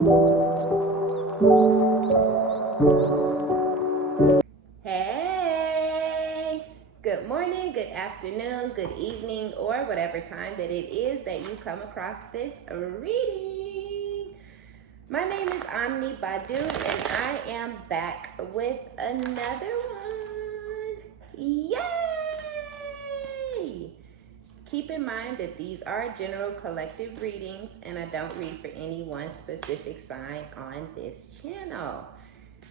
Hey, good morning, good afternoon, good evening, or whatever time that it is that you come across this reading. My name is OmniBadu, and I am back with another one. Yay! Keep in mind that these are general collective readings, and I don't read for any one specific sign on this channel.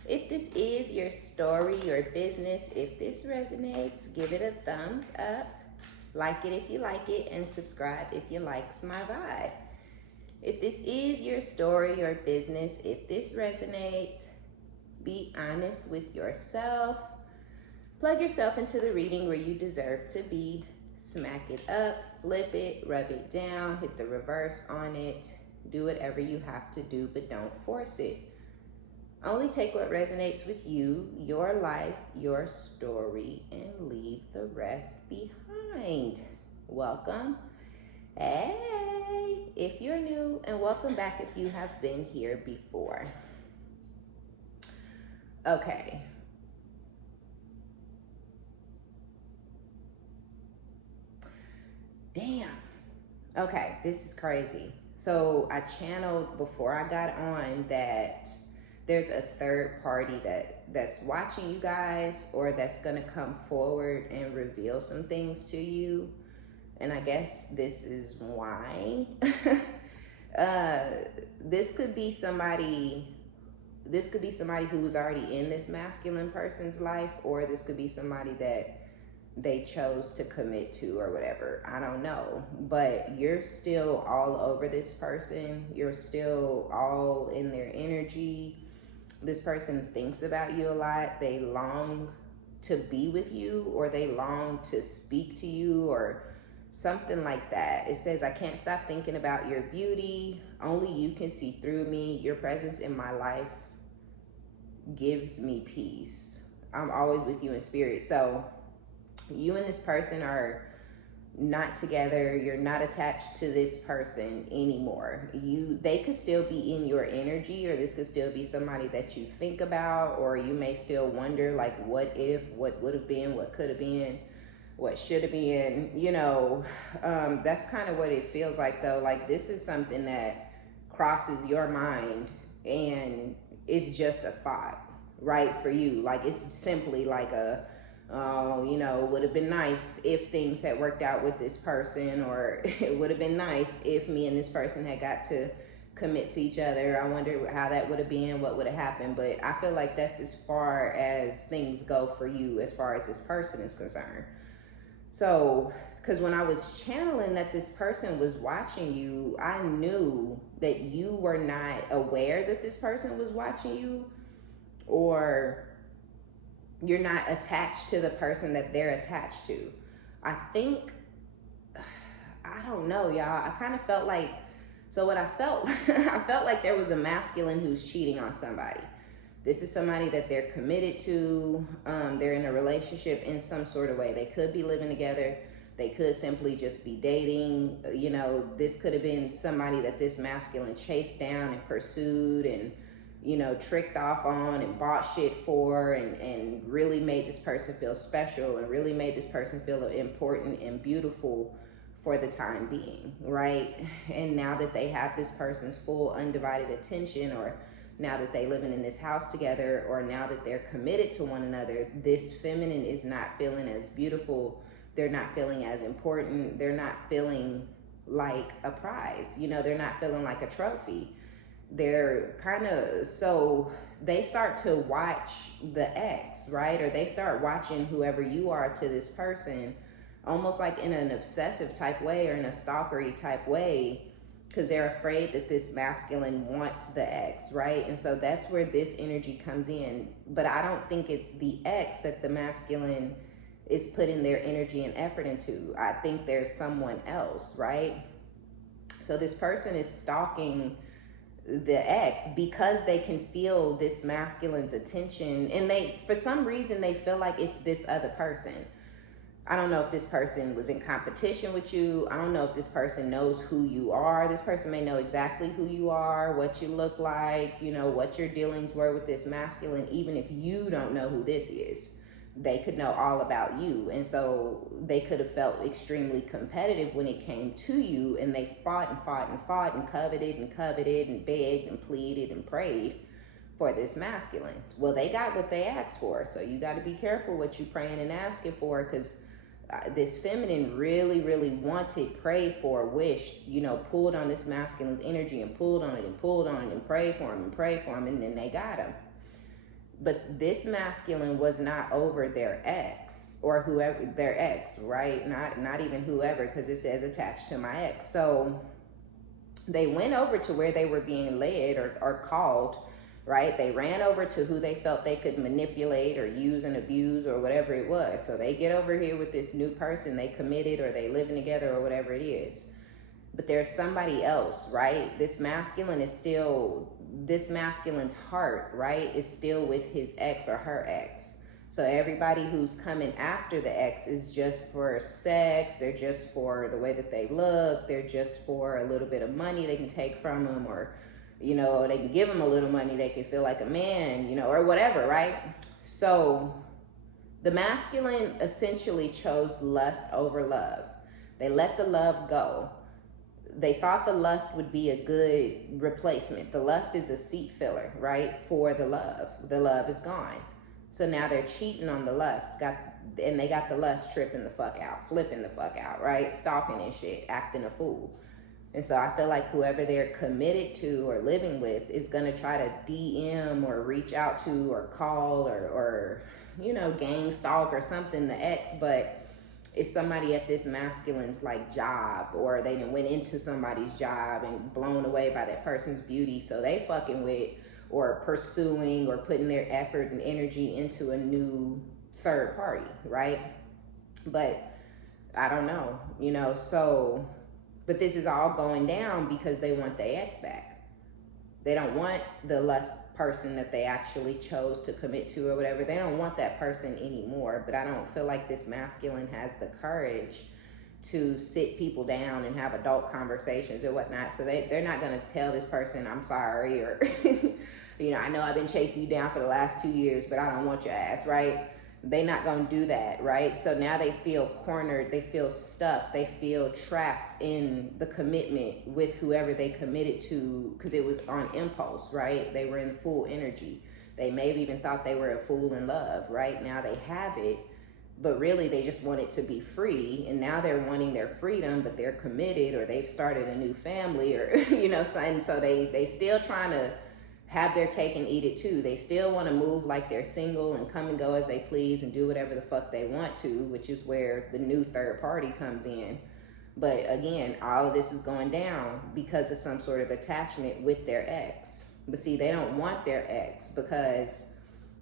If this is your story, your business, if this resonates, give it a thumbs up, like it if you like it, and subscribe if you likes my vibe. If this is your story or business, if this resonates, be honest with yourself. Plug yourself into the reading where you deserve to be. Smack it up, flip it, rub it down, hit the reverse on it. Do whatever you have to do, but don't force it. Only take what resonates with you, your life, your story, and leave the rest behind. Welcome. Hey, if you're new, and welcome back if you have been here before. Okay. Damn. Okay, this is crazy. So I channeled before I got on that there's a third party that's watching you guys, or that's gonna come forward and reveal some things to you. And I guess this is why. This could be somebody who's already in this masculine person's life, or this could be somebody that they chose to commit to or whatever. I don't know, but you're still all over this person. You're still all in their energy. This person thinks about you a lot. They long to be with you, or they long to speak to you, or something like that. It says, I can't stop thinking about your beauty. Only you can see through me. Your presence in my life gives me peace. I'm always with you in spirit. So you and this person are not together. You're not attached to this person anymore. They could still be in your energy, or this could still be somebody that you think about, or you may still wonder, like, what if, what would have been, what could have been, what should have been, that's kind of what it feels like, though. Like, this is something that crosses your mind, and it's just a thought, right, for you. Like, it's simply like would have been nice if things had worked out with this person, or it would have been nice if me and this person had got to commit to each other. I wonder how that would have been, what would have happened. But I feel like that's as far as things go for you, as far as this person is concerned. So, because when I was channeling that this person was watching you, I knew that you were not aware that this person was watching you, or you're not attached to the person that they're attached to. I think, I don't know, y'all. I kind of felt like, I felt like there was a masculine who's cheating on somebody. This is somebody that they're committed to. They're in a relationship in some sort of way. They could be living together. They could simply just be dating. This could have been somebody that this masculine chased down and pursued, and tricked off on and bought shit for, and really made this person feel special, and really made this person feel important and beautiful for the time being, right? And now that they have this person's full undivided attention, or now that they living in this house together, or now that they're committed to one another, this feminine is not feeling as beautiful. They're not feeling as important. They're not feeling like a prize. They're not feeling like a trophy. They're so they start to watch the ex, right? Or they start watching whoever you are to this person, almost like in an obsessive type way, or in a stalkery type way, because they're afraid that this masculine wants the ex, right? And so that's where this energy comes in. But I don't think it's the ex that the masculine is putting their energy and effort into. I think there's someone else, right? So this person is stalking the ex because they can feel this masculine's attention, and they, for some reason, they feel like it's this other person. I don't know if this person was in competition with you. I don't know if this person knows who you are. This person may know exactly who you are, what you look like, you know, what your dealings were with this masculine. Even if you don't know who this is, they could know all about you. And so they could have felt extremely competitive when it came to you, and they fought and fought and fought and coveted and begged and pleaded and prayed for this masculine. Well, they got what they asked for. So you got to be careful what you praying and asking for, because this feminine really, really wanted, prayed for, wished, you know, pulled on this masculine's energy and pulled on it and pulled on it and prayed for him and prayed for him, and then they got him. But this masculine was not over their ex, or whoever, their ex, right? Not even whoever, because it says attached to my ex. So they went over to where they were being led or called, right? They ran over to who they felt they could manipulate or use and abuse or whatever it was. So they get over here with this new person, they committed, or they living together or whatever it is. But there's somebody else, right? This masculine is still, this masculine's heart, right, is still with his ex or her ex. So everybody who's coming after the ex is just for sex. They're just for the way that they look. They're just for a little bit of money they can take from them, or, you know, they can give them a little money, they can feel like a man, you know, or whatever, right? So the masculine essentially chose lust over love. They let the love go. They thought the lust would be a good replacement. The lust is a seat filler, right, for the love. The love is gone. So now they're cheating on the lust, and they got the lust tripping the fuck out, flipping the fuck out, right? Stalking and shit, acting a fool. And so I feel like whoever they're committed to or living with is going to try to DM or reach out to or call or you know, gang stalk or something, the ex, but it's somebody at this masculine's like job, or they done went into somebody's job and blown away by that person's beauty. So they fucking with or pursuing or putting their effort and energy into a new third party, right? But I don't know, you know, so, but this is all going down because they want their ex back. They don't want the lust person that they actually chose to commit to or whatever. They don't want that person anymore. But I don't feel like this masculine has the courage to sit people down and have adult conversations or whatnot. So they're not going to tell this person, I'm sorry, or, you know, I know I've been chasing you down for the last 2 years, but I don't want your ass, right? They're not going to do that, right? So now they feel cornered, they feel stuck, they feel trapped in the commitment with whoever they committed to, because it was on impulse, right? They were in full energy. They may have even thought they were a fool in love, right? Now they have it, but really they just want it to be free, and now they're wanting their freedom, but they're committed, or they've started a new family, or, you know, and so they still trying to have their cake and eat it too. They still want to move like they're single and come and go as they please and do whatever the fuck they want to, which is where the new third party comes in. But again, all of this is going down because of some sort of attachment with their ex. But see, they don't want their ex because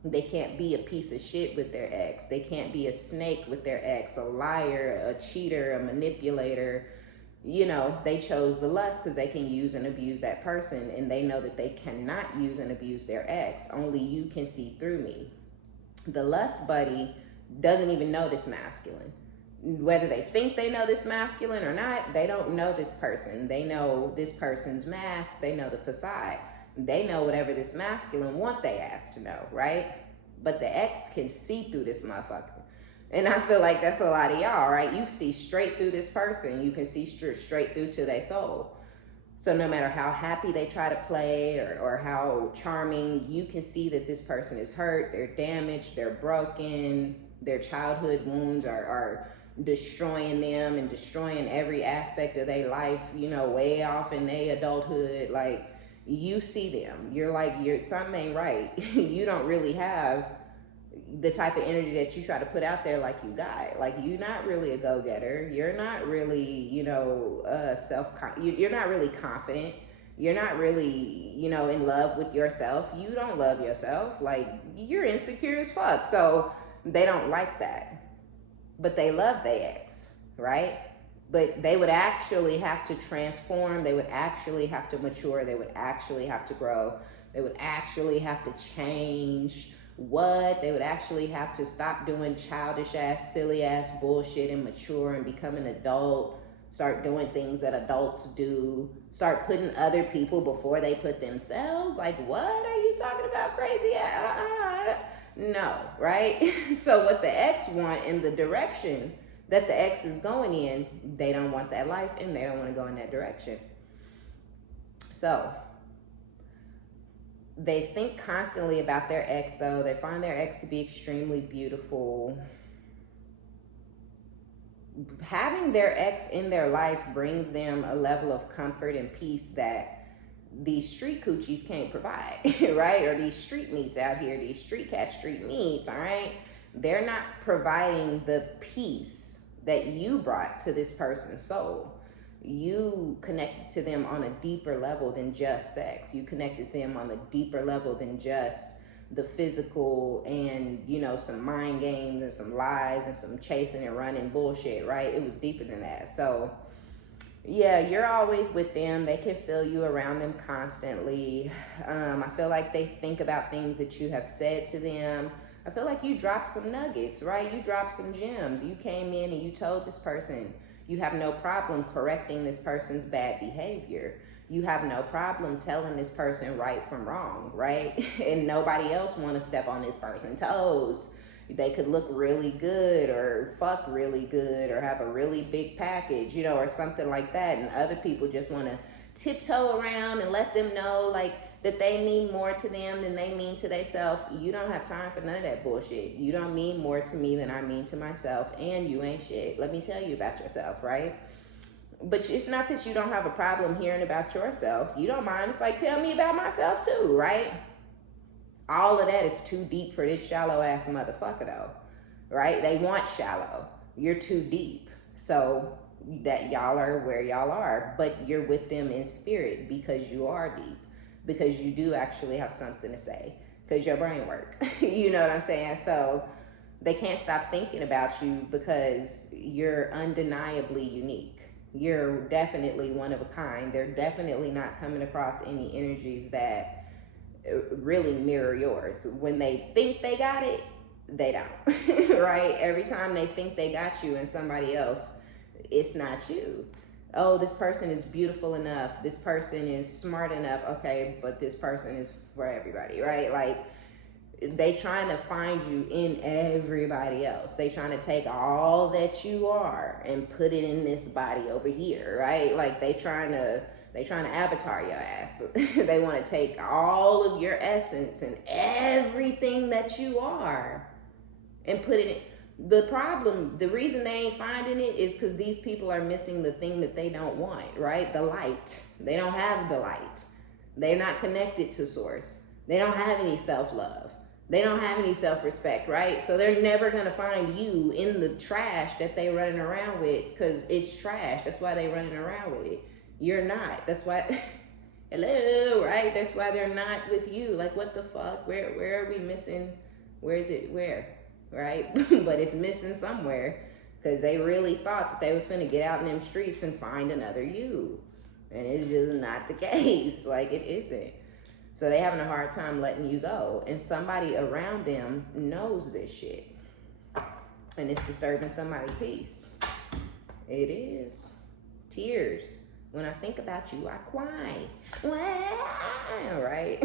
they can't be a piece of shit with their ex. They can't be a snake with their ex, a liar, a cheater, a manipulator. You know, they chose the lust because they can use and abuse that person, and they know that they cannot use and abuse their ex. Only you can see through me. The lust buddy doesn't even know this masculine. Whether they think they know this masculine or not, they don't know this person. They know this person's mask. They know the facade. They know whatever this masculine want they ass to know, right? But the ex can see through this motherfucker. And I feel like that's a lot of y'all, right? You see straight through this person. You can see straight through to their soul. So no matter how happy they try to play or how charming, you can see that this person is hurt, they're damaged, they're broken, their childhood wounds are destroying them and destroying every aspect of their life, you know, way off in their adulthood. Like, you see them. You're like, something ain't right. You don't really have the type of energy that you try to put out there like you got. Like, you're not really a go-getter. You're not really, you know, you're not really confident. You're not really, you know, in love with yourself. You don't love yourself. Like, you're insecure as fuck. So they don't like that. But they love their ex, right? But they would actually have to transform. They would actually have to mature. They would actually have to grow. They would actually have to change What? They would actually have to stop doing childish ass, silly ass bullshit and mature and become an adult. Start doing things that adults do. Start putting other people before they put themselves. Like, what are you talking about, crazy? No, right? So what the ex want in the direction that the ex is going in, they don't want that life and they don't want to go in that direction. So they think constantly about their ex, though. They find their ex to be extremely beautiful. Having their ex in their life brings them a level of comfort and peace that these street coochies can't provide, right? Or these street meats out here, these street cat street meats, all right? They're not providing the peace that you brought to this person's soul. You connected to them on a deeper level than just sex. You connected to them on a deeper level than just the physical and, you know, some mind games and some lies and some chasing and running bullshit, right? It was deeper than that. So yeah, you're always with them. They can feel you around them constantly. I feel like they think about things that you have said to them. I feel like you dropped some nuggets, right? You dropped some gems. You came in and you told this person you have no problem correcting this person's bad behavior. You have no problem telling this person right from wrong, right? And nobody else want to step on this person's toes. They could look really good or fuck really good or have a really big package, you know, or something like that. And other people just want to tiptoe around and let them know like that they mean more to them than they mean to themselves. You don't have time for none of that bullshit. You don't mean more to me than I mean to myself, and you ain't shit. Let me tell you about yourself, right? But it's not that you don't have a problem hearing about yourself. You don't mind. It's like, tell me about myself too, right? All of that is too deep for this shallow ass motherfucker though, right? They want shallow. You're too deep. So that y'all are where y'all are, but you're with them in spirit because you are deep, because you do actually have something to say, because your brain work. You know what I'm saying? So they can't stop thinking about you because you're undeniably unique. You're definitely one of a kind. They're definitely not coming across any energies that really mirror yours. When they think they got it, they don't, right? Every time they think they got you and somebody else, it's not you. Oh, this person is beautiful enough. This person is smart enough. Okay, but this person is for everybody, right? Like, they trying to find you in everybody else. They trying to take all that you are and put it in this body over here, right? Like they trying to avatar your ass. They want to take all of your essence and everything that you are and put it in. The problem, the reason they ain't finding it is because these people are missing the thing that they don't want, right? The light. They don't have the light. They're not connected to source. They don't have any self-love. They don't have any self-respect, right? So they're never going to find you in the trash that they running around with, because it's trash. That's why they running around with it. You're not. That's why, hello, right? That's why they're not with you. Like, what the fuck? Where are we missing? Where is it? Where? Right? But it's missing somewhere, because they really thought that they was finna get out in them streets and find another you. And it's just not the case. Like, it isn't. So they having a hard time letting you go. And somebody around them knows this shit. And it's disturbing somebody's peace. It is. Tears. When I think about you, I cry. Wow, right?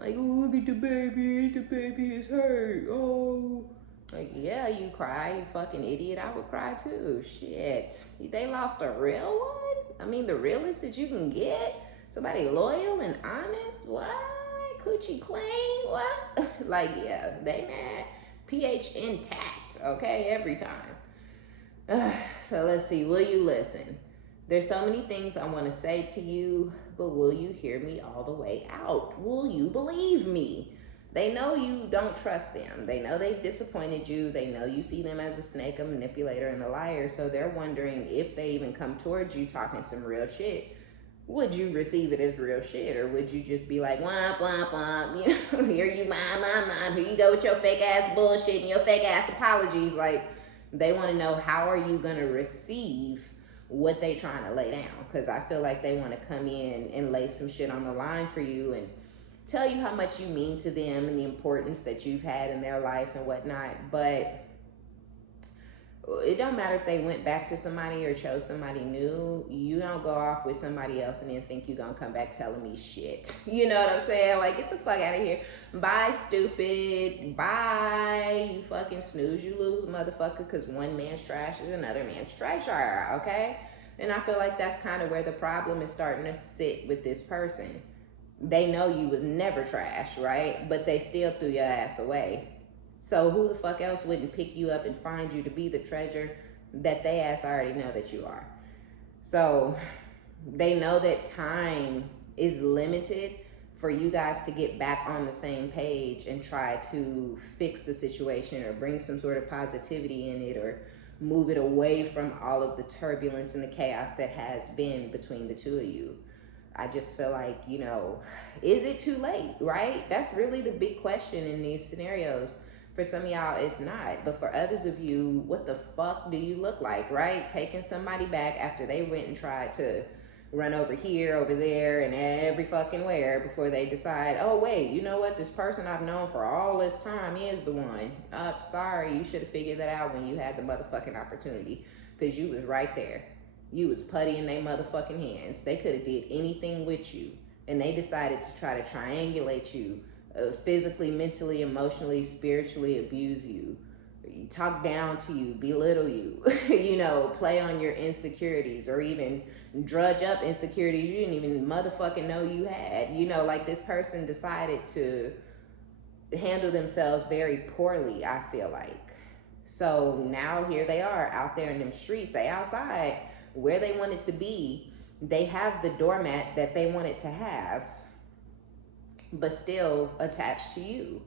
Like, oh, look at the baby is hurt. Oh. Like, yeah, you cry, you fucking idiot. I would cry too. Shit. They lost a real one? I mean, the realest that you can get? Somebody loyal and honest? What? Coochie clean? What? Like, yeah, they mad. pH intact, okay? Every time. So let's see. Will you listen? There's so many things I want to say to you, but will you hear me all the way out? Will you believe me? They know you don't trust them. They know they've disappointed you. They know you see them as a snake, a manipulator, and a liar. So they're wondering if they even come towards you talking some real shit. Would you receive it as real shit, or would you just be like, womp, womp, womp, you know, here you mom, here you go with your fake ass bullshit and your fake ass apologies. Like, they want to know, how are you going to receive what they trying to lay down? Because I feel like they want to come in and lay some shit on the line for you and tell you how much you mean to them and the importance that you've had in their life and whatnot. But it don't matter if they went back to somebody or chose somebody new. You don't go off with somebody else and then think you're gonna come back telling me shit. You know what I'm saying? Like, get the fuck out of here. Bye, stupid. Bye, you fucking snooze, you lose, motherfucker. Because one man's trash is another man's treasure, okay? And I feel like that's kind of where the problem is starting to sit with this person. They know you was never trash, right? But they still threw your ass away. So who the fuck else wouldn't pick you up and find you to be the treasure that they ass already know that you are? So they know that time is limited for you guys to get back on the same page and try to fix the situation or bring some sort of positivity in it or move it away from all of the turbulence and the chaos that has been between the two of you. I just feel like, you know, is it too late, right? That's really the big question in these scenarios. For some of y'all, it's not. But for others of you, what the fuck do you look like, right? Taking somebody back after they went and tried to run over here, over there, and every fucking where before they decide, oh, wait, you know what? This person I've known for all this time is the one. Sorry, you should have figured that out when you had the motherfucking opportunity because you was right there. You was putty in their motherfucking hands. They could have did anything with you, and they decided to try to triangulate you. Physically, mentally, emotionally, spiritually abuse you, talk down to you, belittle you, you know, play on your insecurities or even drudge up insecurities you didn't even motherfucking know you had. You know, like this person decided to handle themselves very poorly, I feel like. So now here they are out there in them streets, they outside where they wanted to be. They have the doormat that they wanted to have, but still attached to you.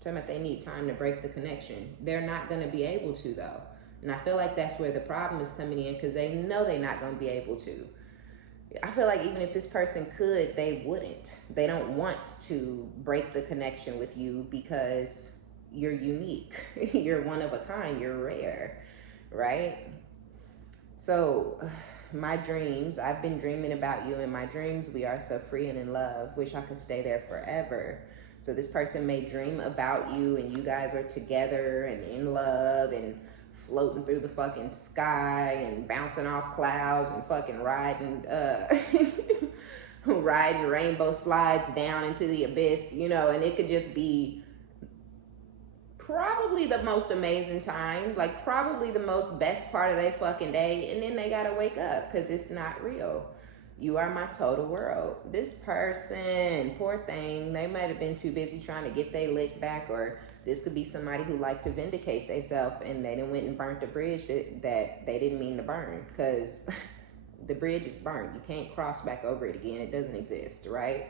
Tell me if they need time to break the connection. They're not going to be able to, though. And I feel like that's where the problem is coming in, because they know they're not going to be able to. I feel like even if this person could, they wouldn't. They don't want to break the connection with you because you're unique. You're one of a kind. You're rare, right? So my dreams, I've been dreaming about you in my dreams. We are so free and in love. Wish I could stay there forever. So this person may dream about you and you guys are together and in love and floating through the fucking sky and bouncing off clouds and fucking riding riding rainbow slides down into the abyss, you know, and it could just be probably the most amazing time, like probably the most best part of their fucking day, and then they gotta wake up because it's not real. You are my total world. This person, poor thing, they might have been too busy trying to get their lick back, or this could be somebody who liked to vindicate themselves and they done went and burnt the bridge that they didn't mean to burn, because the bridge is burnt. You can't cross back over it again. It doesn't exist, right?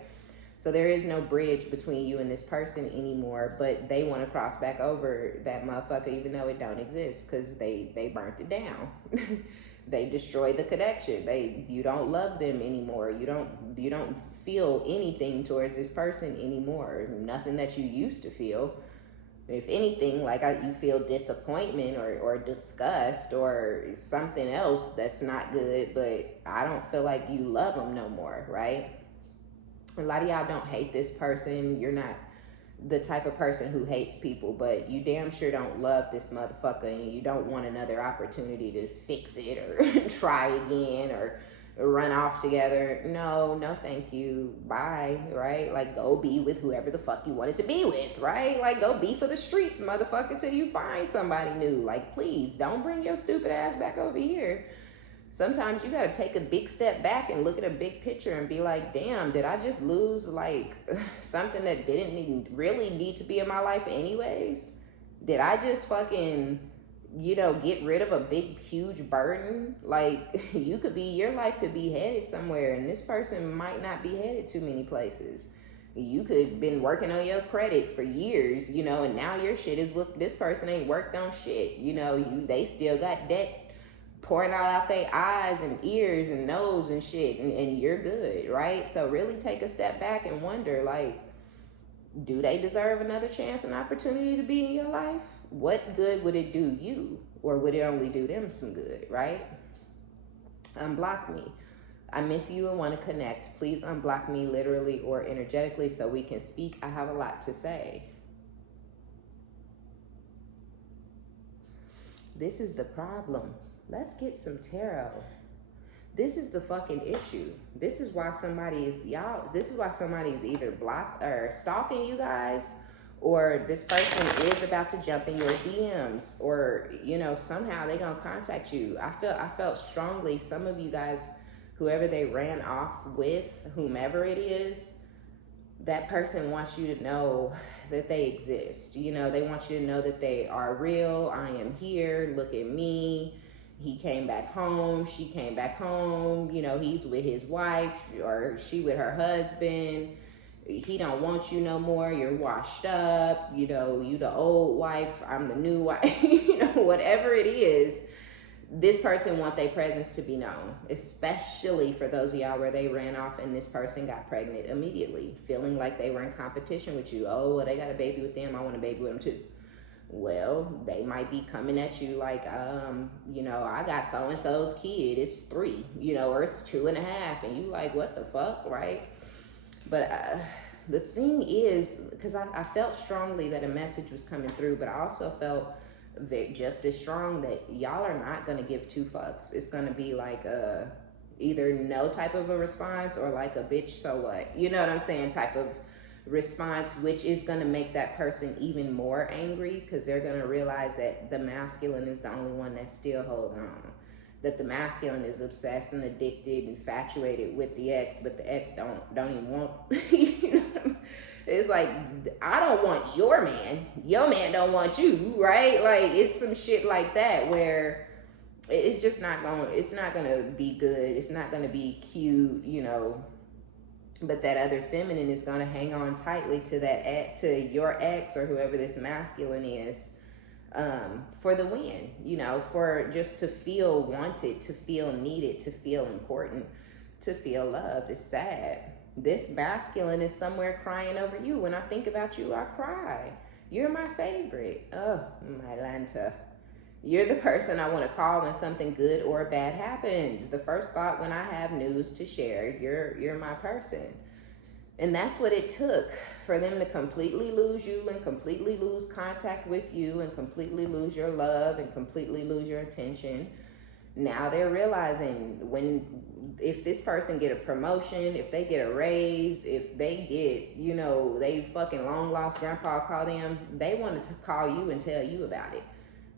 So there is no bridge between you and this person anymore, but they want to cross back over that motherfucker even though it don't exist because they burnt it down. They destroyed the connection. You don't love them anymore. You don't feel anything towards this person anymore. Nothing that you used to feel. If anything, like you feel disappointment or disgust or something else that's not good, but I don't feel like you love them no more, right? A lot of y'all don't hate this person. You're not the type of person who hates people, but you damn sure don't love this motherfucker, and you don't want another opportunity to fix it or try again or run off together. No thank you, bye, right? Like, go be with whoever the fuck you wanted to be with, right? Like, go be for the streets, motherfucker, till you find somebody new. Like, please don't bring your stupid ass back over here. Sometimes you gotta take a big step back and look at a big picture and be like, damn, did I just lose like something that didn't really need to be in my life anyways? Did I just fucking, get rid of a big, huge burden? Like, your life could be headed somewhere, and this person might not be headed too many places. You could have been working on your credit for years, and now your shit is, look, this person ain't worked on shit. They still got debt pouring out their eyes and ears and nose and shit, and you're good, right? So really take a step back and wonder, like, do they deserve another chance and opportunity to be in your life? What good would it do you, or would it only do them some good, right? Unblock me. I miss you and want to connect. Please unblock me literally or energetically so we can speak. I have a lot to say. This is the problem. Let's get some tarot. This is the fucking issue. This is why somebody is this is why somebody is either blocked or stalking you guys, or this person is about to jump in your DMs, or you know, somehow they're gonna contact you. I felt strongly some of you guys, whoever they ran off with, whomever it is, that person wants you to know that they exist. You know, they want you to know that they are real. I am here. Look at me. He came back home. She came back home. You know, he's with his wife, or she with her husband. He don't want you no more. You're washed up. You know, you the old wife. I'm the new wife. You know, whatever it is, this person want their presence to be known, especially for those of y'all where they ran off and this person got pregnant immediately, feeling like they were in competition with you. Oh, well, they got a baby with them. I want a baby with them too. Well, they might be coming at you like, you know, I got so-and-so's kid, it's 3, you know, or it's 2.5, and you like, what the fuck, right? But the thing is, because I felt strongly that a message was coming through, but I also felt just as strong that y'all are not going to give 2 fucks. It's going to be like either no type of a response or like a bitch, so what? You know what I'm saying? Type of response, which is going to make that person even more angry, because they're going to realize that the masculine is the only one that's still holding on. That the masculine is obsessed and addicted, infatuated with the ex, but the ex don't even want, you know, it's like, I don't want your man don't want you, right? Like, it's some shit like that where it's just not gonna be good. It's not gonna be cute, you know. But that other feminine is gonna hang on tightly to your ex or whoever this masculine is, for the win, you know, for just to feel wanted, to feel needed, to feel important, to feel loved. It's sad. This masculine is somewhere crying over you. When I think about you, I cry. You're my favorite. Oh, my Lanta. You're the person I want to call when something good or bad happens. The first thought when I have news to share, you're my person. And that's what it took for them to completely lose you and completely lose contact with you and completely lose your love and completely lose your attention. Now they're realizing if this person get a promotion, if they get a raise, if they get, you know, they fucking long lost grandpa call them, they wanted to call you and tell you about it.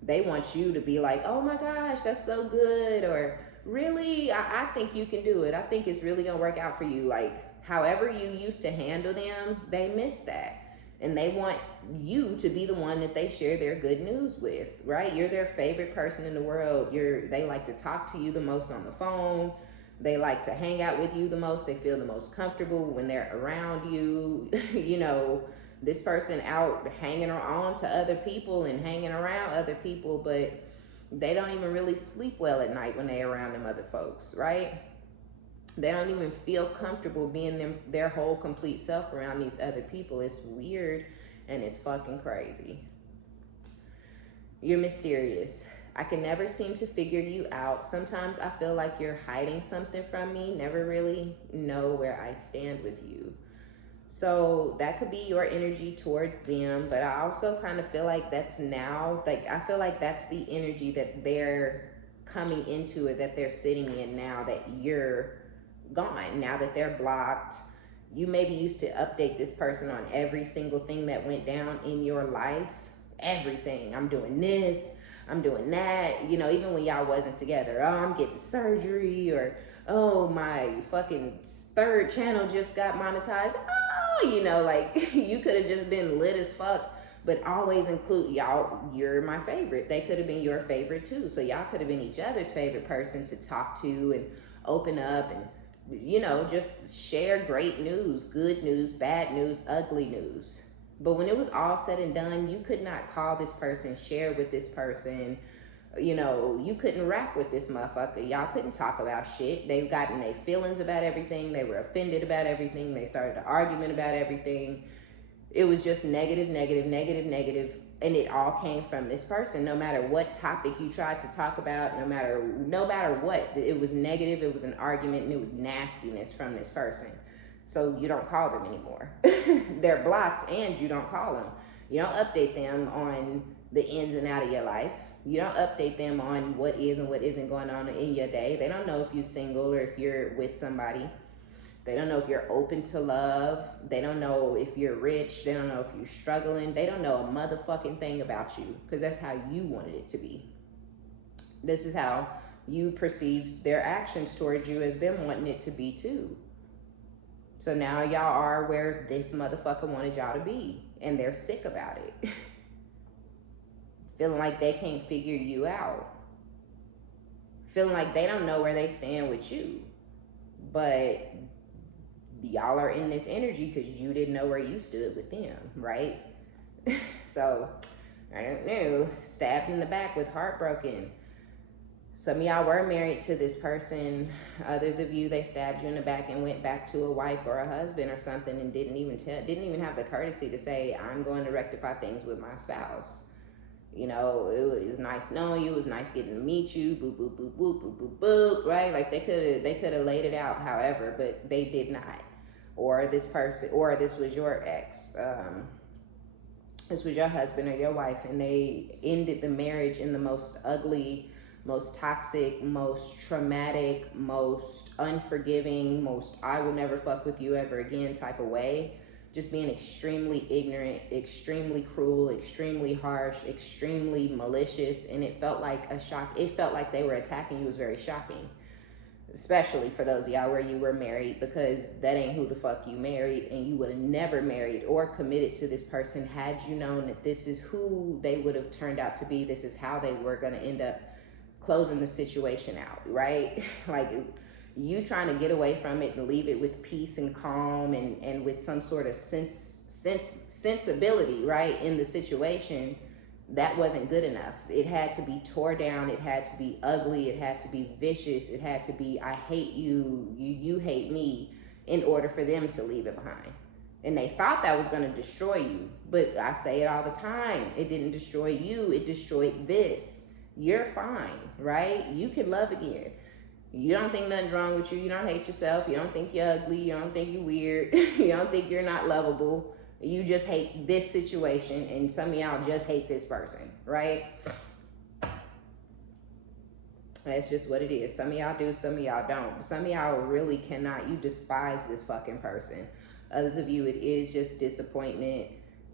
They want you to be like, oh my gosh, that's so good. Or really, I think you can do it. I think it's really gonna work out for you. Like, however you used to handle them, they miss that. And they want you to be the one that they share their good news with, right? You're their favorite person in the world. They like to talk to you the most on the phone. They like to hang out with you the most. They feel the most comfortable when they're around you. You know, this person out hanging on to other people and hanging around other people, but they don't even really sleep well at night when they're around them other folks, right? They don't even feel comfortable being their whole complete self around these other people. It's weird and it's fucking crazy. You're mysterious. I can never seem to figure you out. Sometimes I feel like you're hiding something from me. Never really know where I stand with you. So that could be your energy towards them. But I also kind of feel like that's now, like, I feel like that's the energy that they're coming into, or that they're sitting in now that you're gone, now that they're blocked. You maybe used to update this person on every single thing that went down in your life. Everything. I'm doing this, I'm doing that, you know, even when y'all wasn't together. Oh, I'm getting surgery, or oh, my fucking 3rd channel just got monetized. Oh, you know, like, you could have just been lit as fuck, but always include y'all. You're my favorite. They could have been your favorite too. So y'all could have been each other's favorite person to talk to and open up and, you know, just share great news, good news, bad news, ugly news. But when it was all said and done, you could not call this person, share with this person, you know, you couldn't rap with this motherfucker. Y'all couldn't talk about shit. They've gotten their feelings about everything. They were offended about everything. They started an argument about everything. It was just negative, negative, negative, negative And it all came from this person. No matter what topic you tried to talk about, no matter what, it was negative, it was an argument, and it was nastiness from this person. So you don't call them anymore. They're blocked, and you don't call them. You don't update them on the ins and out of your life. You don't update them on what is and what isn't going on in your day. They don't know if you're single or if you're with somebody. They don't know if you're open to love. They don't know if you're rich. They don't know if you're struggling. They don't know a motherfucking thing about you, because that's how you wanted it to be. This is how you perceive their actions towards you, as them wanting it to be too. So now y'all are where this motherfucker wanted y'all to be, and they're sick about it. Feeling like they can't figure you out. Feeling like they don't know where they stand with you. But y'all are in this energy because you didn't know where you stood with them, right? So, I don't know. Stabbed in the back with heartbroken. Some of y'all were married to this person. Others of you, they stabbed you in the back and went back to a wife or a husband or something and didn't even have the courtesy to say, I'm going to rectify things with my spouse. You know, it was nice knowing you. It was nice getting to meet you. Boop, boop, boop, boop, boop, boop, boop, right? Like they could have laid it out, however, but they did not. Or this person, or this was your ex. This was your husband or your wife, and they ended the marriage in the most ugly, most toxic, most traumatic, most unforgiving, most I will never fuck with you ever again type of way. Just being extremely ignorant, extremely cruel, extremely harsh, extremely malicious, and it felt like a shock. It felt like they were attacking you. It was very shocking, especially for those of y'all where you were married, because that ain't who the fuck you married, and you would have never married or committed to this person had you known that this is who they would have turned out to be. This is how they were going to end up closing the situation out, right? Like, you trying to get away from it and leave it with peace and calm and with some sort of sensibility, right, in the situation, that wasn't good enough. It had to be tore down. It had to be ugly. It had to be vicious. It had to be, I hate you, you hate me, in order for them to leave it behind. And they thought that was going to destroy you. But I say it all the time. It didn't destroy you. It destroyed this. You're fine, right? You can love again. You don't think nothing's wrong with you. You don't hate yourself. You don't think you're ugly. You don't think you're weird. You don't think you're not lovable. You just hate this situation, and some of y'all just hate this person, right? That's just what it is. Some of y'all do, some of y'all don't. Some of y'all really cannot. You despise this fucking person. Others of you, it is just disappointment.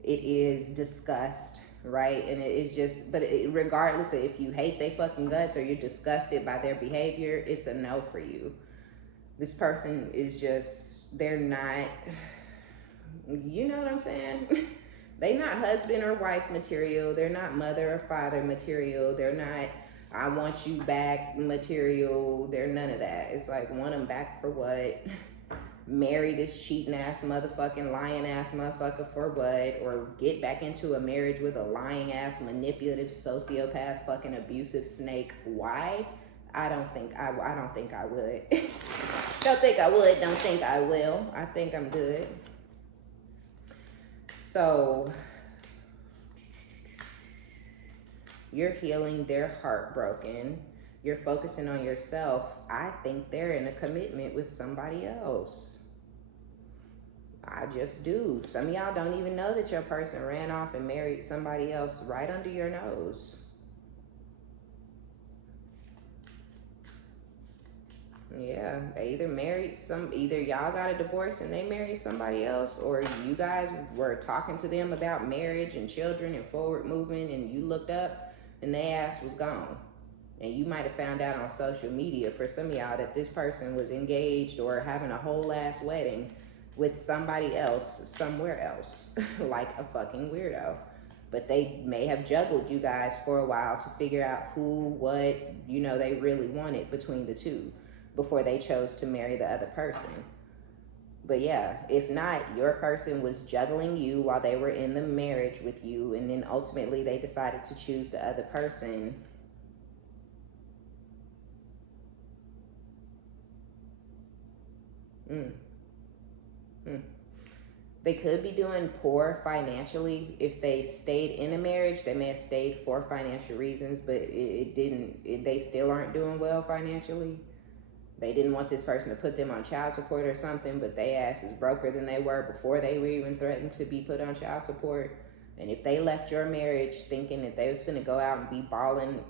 It is disgust, right? And it is just, but regardless of if you hate they fucking guts or you're disgusted by their behavior, it's a no for you. This person is just, they're not, you know what I'm saying? They not husband or wife material. They're not mother or father material. They're not, I want you back material. They're none of that. It's like, want them back for what? Marry this cheating ass motherfucking lying ass motherfucker for what? Or get back into a marriage with a lying ass manipulative sociopath fucking abusive snake. Why? I don't think I would. Don't think I would. Don't think I will. I think I'm good. So you're healing, they're heartbroken. You're focusing on yourself. I think they're in a commitment with somebody else. I just do. Some of y'all don't even know that your person ran off and married somebody else right under your nose. Yeah, they either married either y'all got a divorce and they married somebody else, or you guys were talking to them about marriage and children and forward movement, and you looked up and their ass was gone. And you might have found out on social media, for some of y'all, that this person was engaged or having a whole ass wedding with somebody else somewhere else, like a fucking weirdo. But they may have juggled you guys for a while to figure out who, what, you know, they really wanted between the two before they chose to marry the other person. But yeah, if not, your person was juggling you while they were in the marriage with you, and then ultimately they decided to choose the other person. They could be doing poor financially. If they stayed in a marriage, they may have stayed for financial reasons, but they still aren't doing well financially. They didn't want this person to put them on child support or something, but they ass is broker than they were before they were even threatened to be put on child support. And if they left your marriage thinking that they was gonna go out and be balling,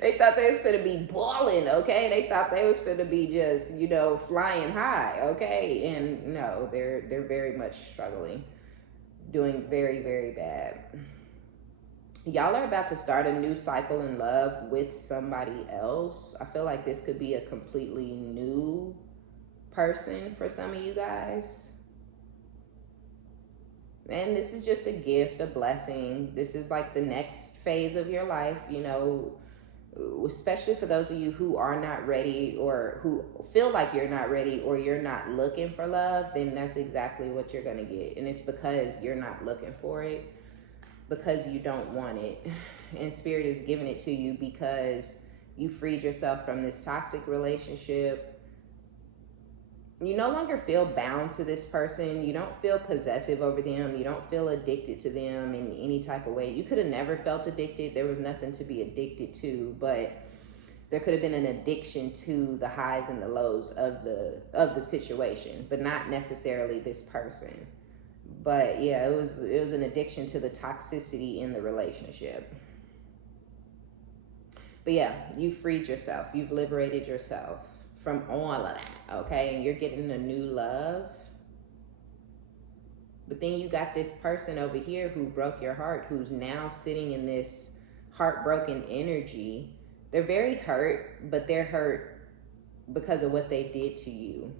they thought they was gonna be balling, okay? They thought they was gonna be just, flying high, okay? And no, they're very much struggling, doing very, very bad. Y'all are about to start a new cycle in love with somebody else. I feel like this could be a completely new person for some of you guys. And this is just a gift, a blessing. This is like the next phase of your life, especially for those of you who are not ready or who feel like you're not ready or you're not looking for love, then that's exactly what you're going to get. And it's because you're not looking for it, because you don't want it, and Spirit is giving it to you because you freed yourself from this toxic relationship. You no longer feel bound to this person. You don't feel possessive over them. You don't feel addicted to them in any type of way. You could have never felt addicted. There was nothing to be addicted to, but there could have been an addiction to the highs and the lows of the situation, but not necessarily this person. But yeah, it was an addiction to the toxicity in the relationship. But yeah, you freed yourself. You've liberated yourself from all of that, okay? And you're getting a new love. But then you got this person over here who broke your heart, who's now sitting in this heartbroken energy. They're very hurt, but they're hurt because of what they did to you.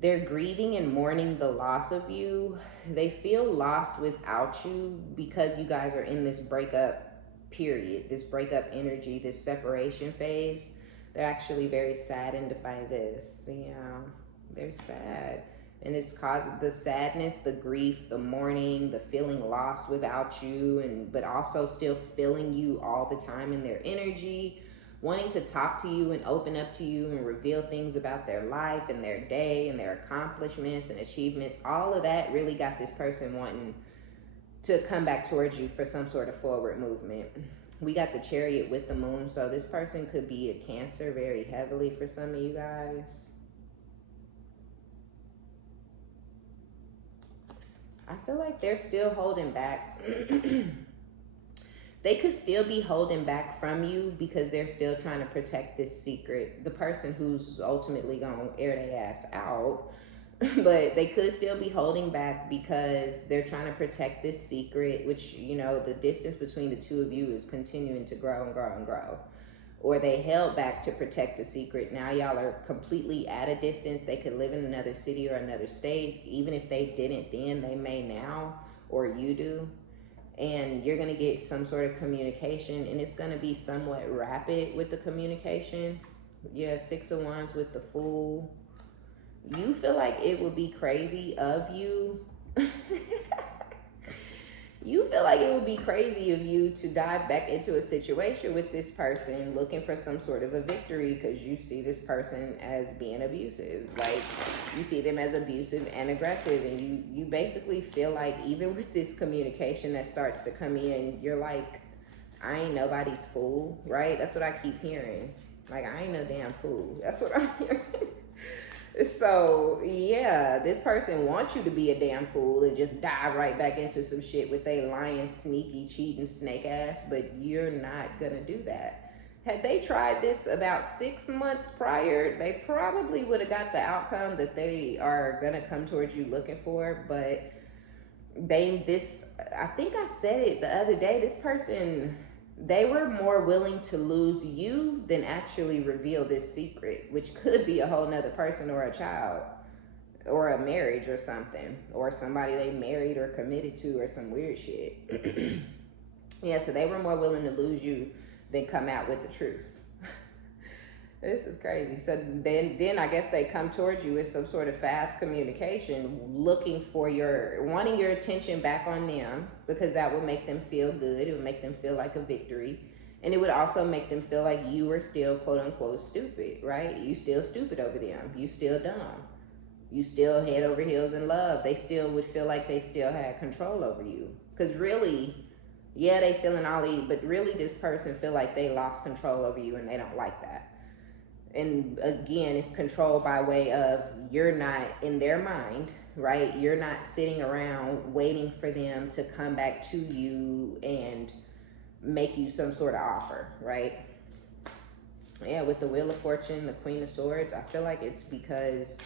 They're grieving and mourning the loss of you. They feel lost without you because you guys are in this breakup period, this breakup energy, this separation phase. They're actually very saddened by this. Yeah, they're sad. And it's causing the sadness, the grief, the mourning, the feeling lost without you, but also still feeling you all the time in their energy, wanting to talk to you and open up to you and reveal things about their life and their day and their accomplishments and achievements. All of that really got this person wanting to come back towards you for some sort of forward movement. We got the Chariot with the moon, so this person could be a Cancer very heavily for some of you guys. I feel like they're still holding back. They could still be holding back from you because they're still trying to protect this secret. The person who's ultimately going to air their ass out. But they could still be holding back because they're trying to protect this secret, which, the distance between the two of you is continuing to grow and grow and grow. Or they held back to protect a secret. Now y'all are completely at a distance. They could live in another city or another state. Even if they didn't then, they may now, or you do. And you're going to get some sort of communication, and it's going to be somewhat rapid with the communication. Yeah, 6 of Wands with the Fool. You feel like it would be crazy of you. You feel like it would be crazy of you to dive back into a situation with this person looking for some sort of a victory because you see this person as being abusive. Like, you see them as abusive and aggressive, and you basically feel like even with this communication that starts to come in, you're like, I ain't nobody's fool, right? That's what I keep hearing. Like, I ain't no damn fool. That's what I'm hearing. So yeah, this person wants you to be a damn fool and just dive right back into some shit with they lying, sneaky, cheating, snake ass, but you're not gonna do that. Had they tried this about 6 months prior, they probably would have got the outcome that they are gonna come towards you looking for. But I think I said it the other day, this person, they were more willing to lose you than actually reveal this secret, which could be a whole nother person or a child or a marriage or something, or somebody they married or committed to or some weird shit. Yeah, so they were more willing to lose you than come out with the truth. This is crazy. So then I guess they come towards you with some sort of fast communication, looking for wanting your attention back on them, because that would make them feel good. It would make them feel like a victory. And it would also make them feel like you were still quote unquote stupid, right? You still stupid over them. You still dumb. You still head over heels in love. They still would feel like they still had control over you. Because really, yeah, they feeling all but really this person feel like they lost control over you and they don't like that. And again, it's control by way of you're not in their mind, right? You're not sitting around waiting for them to come back to you and make you some sort of offer, right? Yeah, with the Wheel of Fortune, the Queen of Swords, I feel like it's because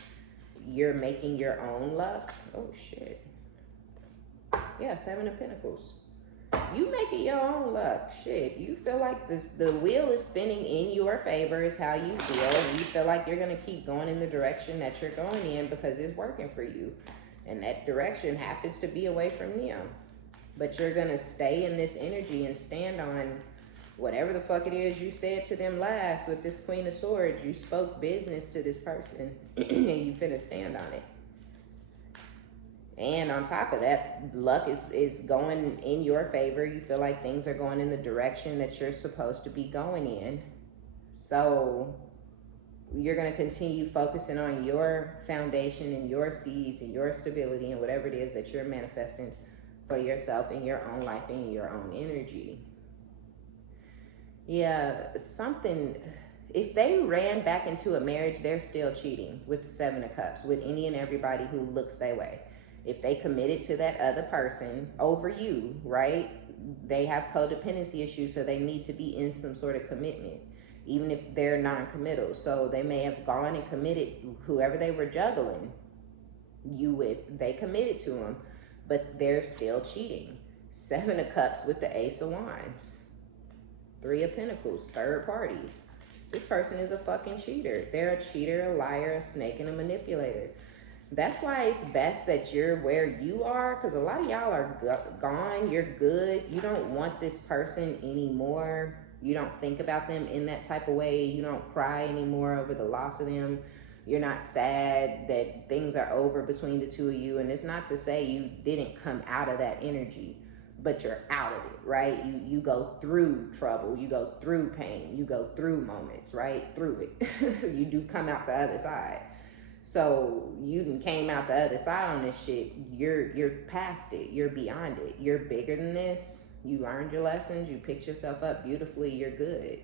you're making your own luck. Oh, shit. Yeah, Seven of Pentacles. You making your own luck. Shit, you feel like the wheel is spinning in your favor is how you feel. And you feel like you're going to keep going in the direction that you're going in because it's working for you. And that direction happens to be away from them. But you're going to stay in this energy and stand on whatever the fuck it is you said to them last with this Queen of Swords. You spoke business to this person and you finna stand on it. And on top of that, luck is going in your favor. You feel like things are going in the direction that you're supposed to be going in. So you're going to continue focusing on your foundation and your seeds and your stability and whatever it is that you're manifesting for yourself in your own life and in your own energy. Yeah, something, if they ran back into a marriage, they're still cheating with the Seven of Cups, with any and everybody who looks their way. If they committed to that other person over you, right? They have codependency issues, so they need to be in some sort of commitment, even if they're non-committal. So they may have gone and committed whoever they were juggling you with, they committed to them, but they're still cheating. Seven of Cups with the Ace of Wands. Three of Pentacles, third parties. This person is a fucking cheater. They're a cheater, a liar, a snake, and a manipulator. That's why it's best that you're where you are, because a lot of y'all are gone. You're good. You don't want this person anymore. You don't think about them in that type of way. You don't cry anymore over the loss of them. You're not sad that things are over between the two of you. And it's not to say you didn't come out of that energy, but you're out of it, right? You go through trouble, you go through pain, you go through moments, right? Through it. You do come out the other side. So you done came out the other side on this shit. You're past it. You're beyond it. You're bigger than this. You learned your lessons. You picked yourself up beautifully. You're good.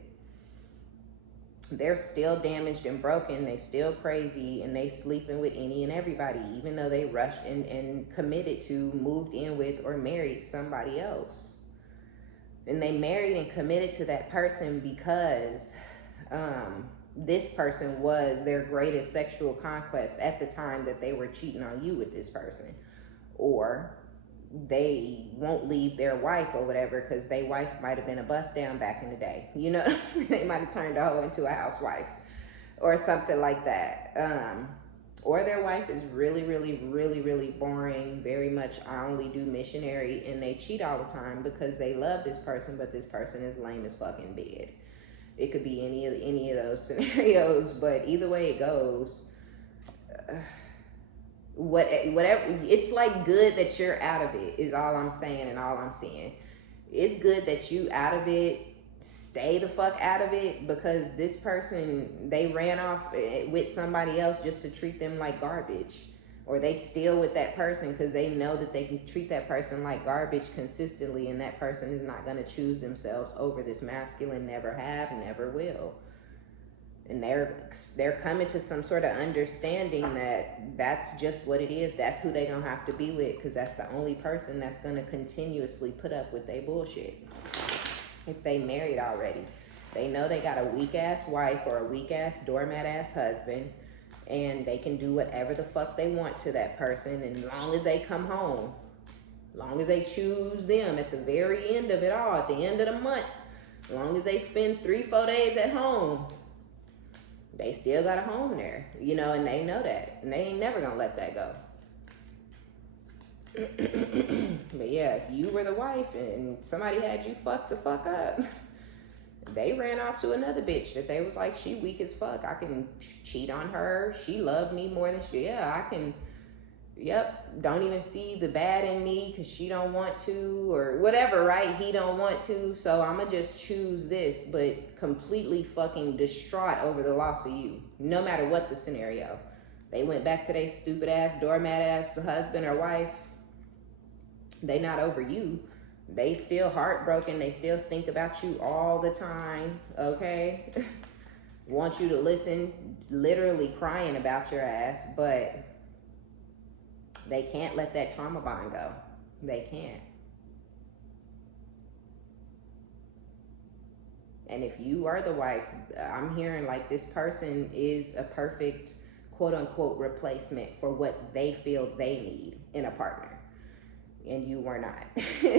They're still damaged and broken. They still crazy, and they sleeping with any and everybody, even though they rushed and committed to, moved in with, or married somebody else. And they married and committed to that person because this person was their greatest sexual conquest at the time that they were cheating on you with this person. Or they won't leave their wife or whatever because their wife might have been a bust down back in the day. You know what I'm saying? They might have turned a hoe into a housewife or something like that. Or their wife is really, really, really, really boring, very much I only do missionary, and they cheat all the time because they love this person, but this person is lame as fucking bed. It could be any of those scenarios, but either way it goes, whatever, it's like good that you're out of it is all I'm saying and all I'm seeing. It's good that you out of it. Stay the fuck out of it, because this person, they ran off with somebody else just to treat them like garbage, or they still with that person because they know that they can treat that person like garbage consistently, and that person is not going to choose themselves over this masculine, never have, never will. And they're coming to some sort of understanding that that's just what it is. That's who they're going to have to be with, because that's the only person that's going to continuously put up with their bullshit. If they married already, they know they got a weak ass wife or a weak ass doormat ass husband, and they can do whatever the fuck they want to that person. And as long as they come home, as long as they choose them at the very end of it all, at the end of the month, as long as they spend 3-4 days at home, they still got a home there, you know, and they know that, and they ain't never gonna let that go. But yeah, if you were the wife and somebody had you fucked the fuck up, they ran off to another bitch that they was like, she weak as fuck, I can cheat on her, she loved me more than she, yeah, I can, yep, don't even see the bad in me because she don't want to, or whatever, right? He don't want to, so I'ma just choose this, but completely fucking distraught over the loss of you, no matter what the scenario. They went back to their stupid ass, doormat ass husband or wife. They not over you. They still heartbroken. They still think about you all the time, okay? Want you to listen, literally crying about your ass, but they can't let that trauma bond go. They can't. And if you are the wife, I'm hearing like this person is a perfect quote unquote replacement for what they feel they need in a partner. And you were not.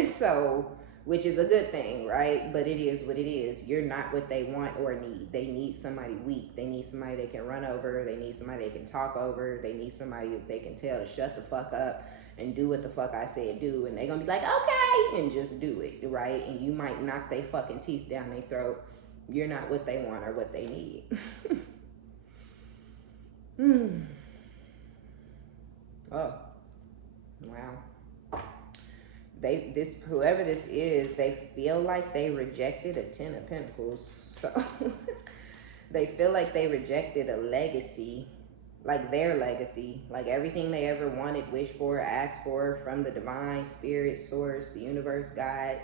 So, which is a good thing, right? But it is what it is. You're not what they want or need. They need somebody weak. They need somebody they can run over. They need somebody they can talk over. They need somebody that they can tell to shut the fuck up and do what the fuck I said do. And they're gonna be like, okay, and just do it, right? And you might knock their fucking teeth down their throat. You're not what they want or what they need. Oh, wow. Whoever this is, they feel like they rejected a 10 of Pentacles. So they feel like they rejected a legacy, like their legacy, like everything they ever wanted, wished for, asked for from the divine, spirit, source, the universe, God.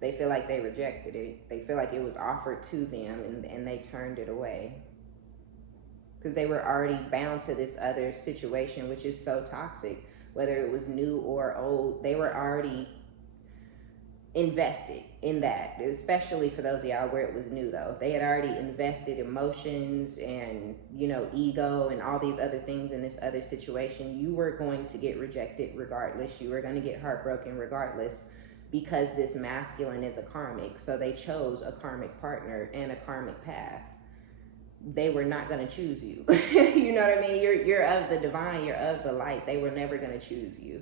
They feel like they rejected it. They feel like it was offered to them and they turned it away. Because they were already bound to this other situation, which is so toxic. Whether it was new or old, they were already invested in that, especially for those of y'all where it was new though. They had already invested emotions and, you know, ego and all these other things in this other situation. You were going to get rejected regardless. You were going to get heartbroken regardless, because this masculine is a karmic. So they chose a karmic partner and a karmic path. They were not going to choose you. You know what I mean? You're of the divine, you're of the light. They were never going to choose you.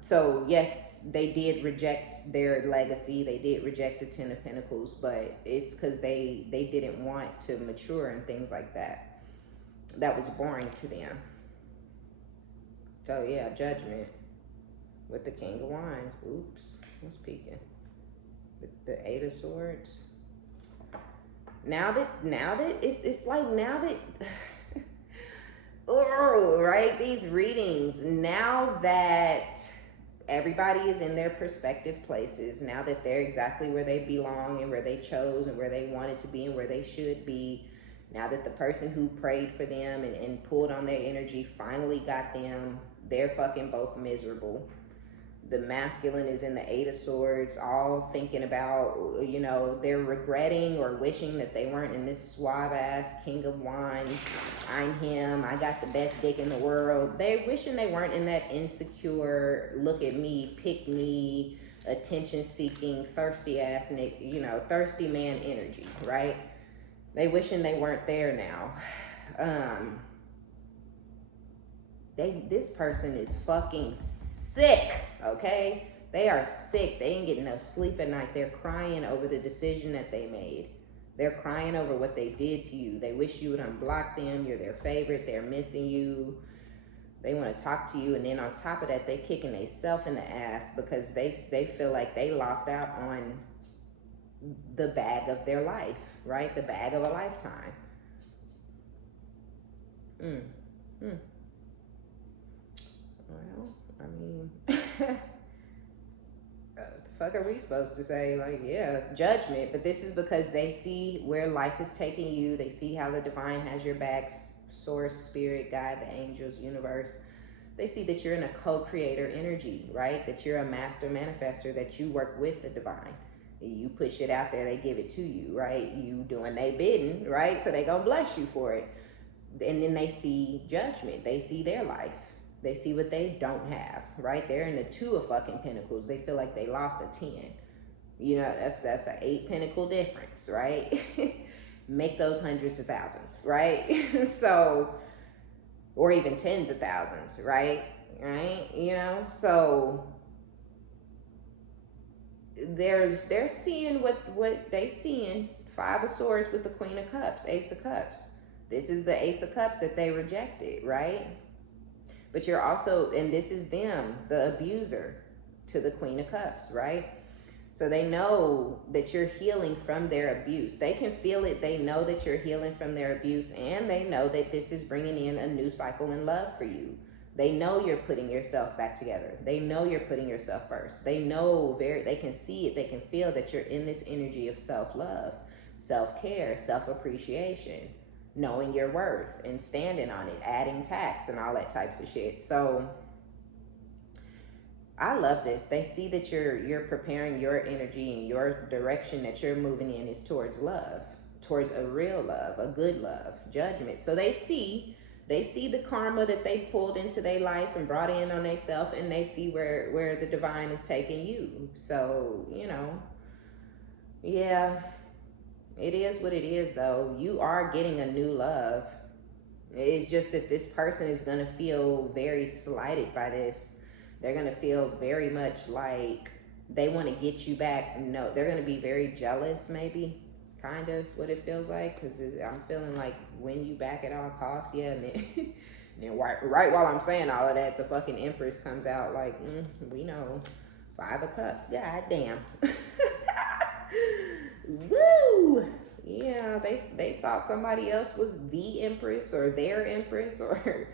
So yes, they did reject their legacy. They did reject the 10 of Pentacles, but it's because they didn't want to mature and things like that. That was boring to them. So yeah, Judgment with the King of Wands. Oops, what's peeking? The 8 of Swords. Now that it's like now that oh, right, these readings, now that everybody is in their perspective places, now that they're exactly where they belong and where they chose and where they wanted to be and where they should be, now that the person who prayed for them and pulled on their energy finally got them, they're fucking both miserable. The masculine is in the 8 of Swords, all thinking about, you know, they're regretting or wishing that they weren't in this suave ass King of Wands. I'm him. I got the best dick in the world. They're wishing they weren't in that insecure, look at me, pick me, attention seeking, thirsty ass, you know, thirsty man energy, right? They wishing they weren't there now. This person is fucking sick, okay? They are sick. They ain't getting no sleep at night. They're crying over the decision that they made. They're crying over what they did to you. They wish you would unblock them. You're their favorite. They're missing you. They want to talk to you. And then on top of that, they kicking themselves in the ass because they feel like they lost out on the bag of their life, right? The bag of a lifetime. Well, I mean, the fuck are we supposed to say? Like, yeah, Judgment. But this is because they see where life is taking you. They see how the divine has your back, source, spirit, God, the angels, universe. They see that you're in a co-creator energy, right? That you're a master manifester, that you work with the divine. You push it out there, they give it to you, right? You doing they bidding, right? So they gonna bless you for it. And then they see Judgment. They see their life. They see what they don't have, right? They're in the 2 of fucking Pentacles. They feel like they lost a 10. You know, that's an 8 pentacle difference, right? Make those hundreds of thousands, right? So, or even tens of thousands, right? Right? You know, so they're seeing what they seeing. 5 of Swords with the Queen of Cups, Ace of Cups. This is the Ace of Cups that they rejected, right? But you're also, and this is them, the abuser, to the Queen of Cups, right? So they know that you're healing from their abuse. They can feel it. They know that you're healing from their abuse, and they know that this is bringing in a new cycle in love for you. They know you're putting yourself back together. They know you're putting yourself first. They know they can see it. They can feel that you're in this energy of self-love, self-care, self-appreciation, knowing your worth and standing on it, adding tax and all that types of shit. So I love this. They see that you're preparing your energy, and your direction that you're moving in is towards love, towards a real love, a good love, judgment. So they see the karma that they pulled into their life and brought in on themselves, and they see where the divine is taking you. So, you know, yeah, it is what it is, though. You are getting a new love. It's just that this person is going to feel very slighted by this. They're going to feel very much like they want to get you back. No, they're going to be very jealous, maybe. Kind of what it feels like, because I'm feeling like win you back at all costs. Yeah, and then right while I'm saying all of that, the fucking Empress comes out like, we know. 5 of Cups. God damn. Woo! Yeah, they thought somebody else was the Empress or their Empress, or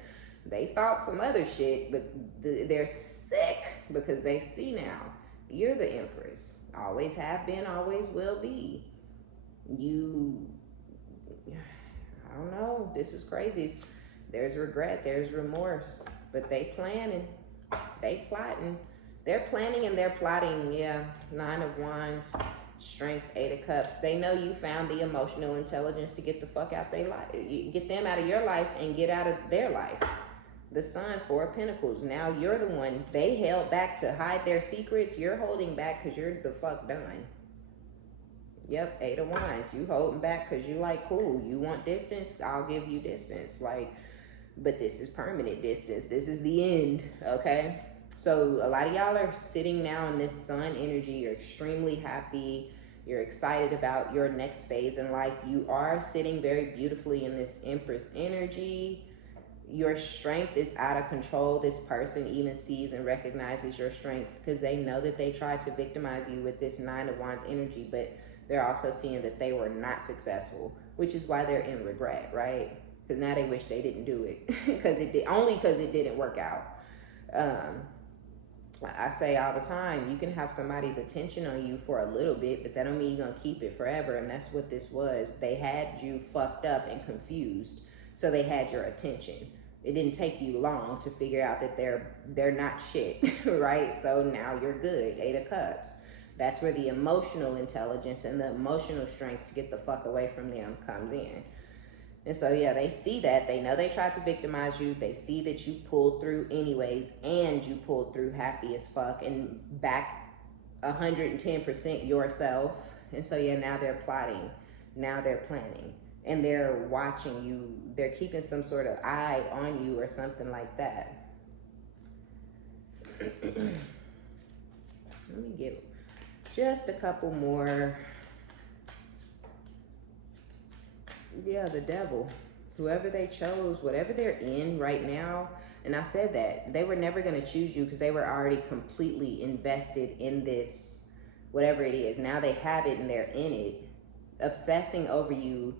they thought some other shit, but they're sick because they see now you're the Empress. Always have been, always will be. I don't know. This is crazy. There's regret, there's remorse, but they planning, they plotting. They're planning and they're plotting. Yeah, 9 of Wands. Strength, 8 of Cups. They know you found the emotional intelligence to get the fuck out their life. Get them out of your life and get out of their life. The Sun, 4 of Pentacles. Now you're the one they held back to hide their secrets. You're holding back because you're the fuck done. Yep, 8 of Wands. You holding back because you like, cool, you want distance? I'll give you distance. Like, but this is permanent distance. This is the end, okay? So a lot of y'all are sitting now in this Sun energy. You're extremely happy. You're excited about your next phase in life. You are sitting very beautifully in this Empress energy. Your strength is out of control. This person even sees and recognizes your strength because they know that they tried to victimize you with this 9 of Wands energy, but they're also seeing that they were not successful, which is why they're in regret, right? Because now they wish they didn't do it because it didn't work out. I say all the time, you can have somebody's attention on you for a little bit, but that don't mean you're gonna keep it forever. And that's what this was. They had you fucked up and confused, so they had your attention. It didn't take you long to figure out that they're not shit, right? So now you're good. 8 of Cups. That's where the emotional intelligence and the emotional strength to get the fuck away from them comes in. And so, yeah, they see that. They know they tried to victimize you. They see that you pulled through anyways, and you pulled through happy as fuck and back 110% yourself. And so, yeah, now they're plotting. Now they're planning. And they're watching you. They're keeping some sort of eye on you or something like that. Let me get just a couple more. Yeah, the Devil. Whoever they chose, whatever they're in right now. And I said that. They were never going to choose you because they were already completely invested in this, whatever it is. Now they have it and they're in it. Obsessing over you,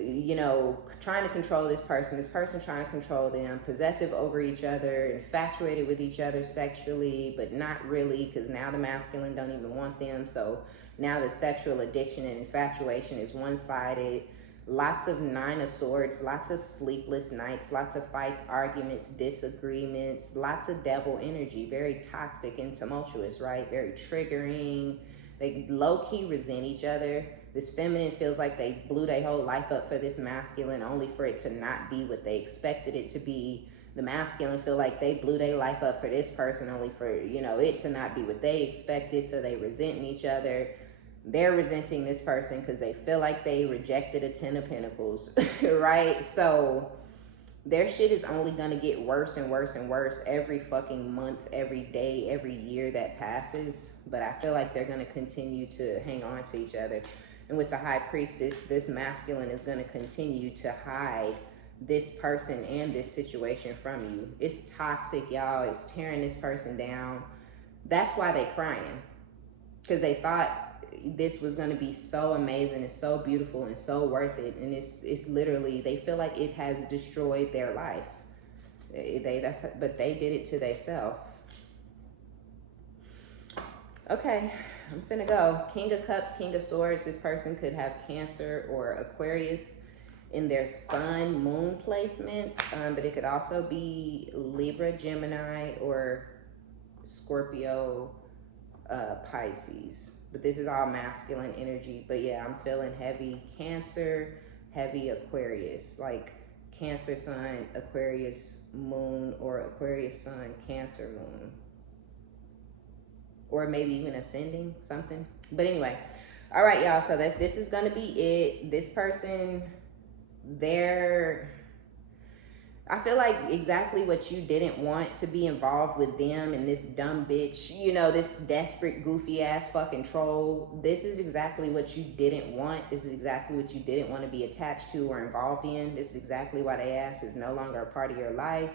you know, trying to control this person trying to control them, possessive over each other, infatuated with each other sexually, but not really, because now the masculine don't even want them. So now the sexual addiction and infatuation is one-sided. Lots of 9 of Swords, lots of sleepless nights, lots of fights, arguments, disagreements, lots of devil energy, very toxic and tumultuous, right? Very triggering. They low-key resent each other. This feminine feels like they blew their whole life up for this masculine only for it to not be what they expected it to be. The masculine feel like they blew their life up for this person only for, you know, it to not be what they expected, so they resenting each other. They're resenting this person because they feel like they rejected a 10 of Pentacles, right? So their shit is only going to get worse and worse and worse every fucking month, every day, every year that passes. But I feel like they're going to continue to hang on to each other. And with the High Priestess, this masculine is going to continue to hide this person and this situation from you. It's toxic, y'all. It's tearing this person down. That's why they're crying. because they thought this was going to be so amazing and so beautiful and so worth it, and it's literally, they feel like it has destroyed their life. But they did it to themselves. Okay, I'm finna go. King of Cups, King of Swords. This person could have Cancer or Aquarius in their sun, moon placements, but it could also be Libra, Gemini, or Scorpio, Pisces. But this is all masculine energy. But yeah, I'm feeling heavy Cancer, heavy Aquarius, like Cancer sun, Aquarius moon, or Aquarius sun, Cancer moon. Or maybe even ascending something. But anyway, all right, y'all. So this is gonna be it. This person, I feel like exactly what you didn't want to be involved with them and this dumb bitch, you know, this desperate, goofy ass fucking troll. This is exactly what you didn't want. This is exactly what you didn't want to be attached to or involved in. This is exactly why they ass is no longer a part of your life.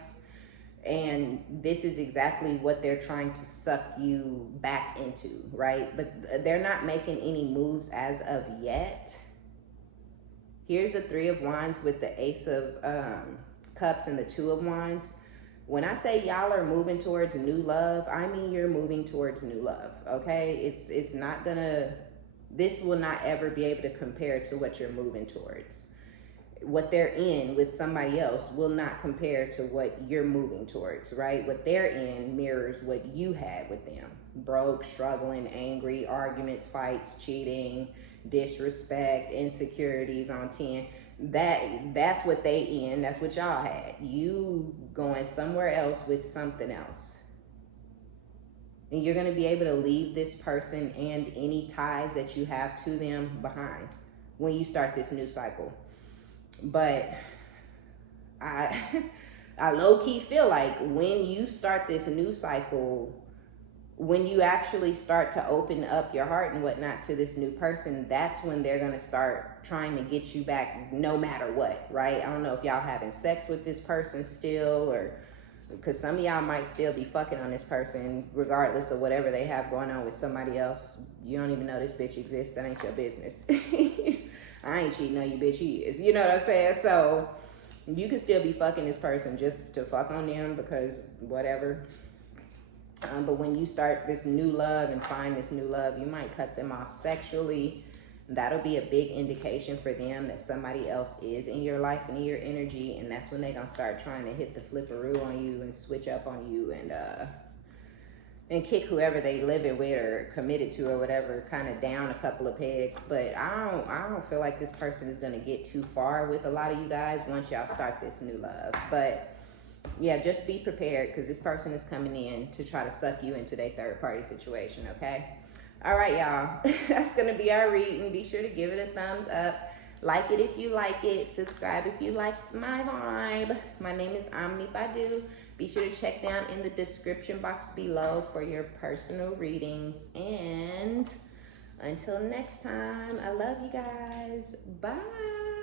And this is exactly what they're trying to suck you back into, right? But they're not making any moves as of yet. Here's the Three of Wands with the Ace of Cups and the Two of Wands. When I say y'all are moving towards new love, I mean you're moving towards new love, okay? It's not gonna, this will not ever be able to compare to what you're moving towards. What they're in with somebody else will not compare to what you're moving towards, right? What they're in mirrors what you had with them. Broke, struggling, angry, arguments, fights, cheating, disrespect, insecurities on 10. That's what they in. That's what y'all had. You going somewhere else with something else. And you're going to be able to leave this person and any ties that you have to them behind when you start this new cycle. But I low-key feel like when you start this new cycle, when you actually start to open up your heart and whatnot to this new person, that's when they're going to start trying to get you back no matter what, right? I don't know if y'all having sex with this person still, or because some of y'all might still be fucking on this person regardless of whatever they have going on with somebody else. You don't even know this bitch exists. That ain't your business. I ain't cheating on you, bitch. He is. You know what I'm saying? So you can still be fucking this person just to fuck on them because whatever. But when you start this new love and find this new love, you might cut them off sexually. That'll be a big indication for them that somebody else is in your life and in your energy. And that's when they're going to start trying to hit the flipperoo on you and switch up on you and kick whoever they live it with or committed to or whatever kind of down a couple of pegs. But I don't feel like this person is going to get too far with a lot of you guys once y'all start this new love. But yeah, just be prepared because this person is coming in to try to suck you into their third party situation, okay? All right, y'all. That's going to be our reading. Be sure to give it a thumbs up. Like it if you like it. Subscribe if you like my vibe. My name is OmniBadu. Be sure to check down in the description box below for your personal readings. And until next time, I love you guys. Bye.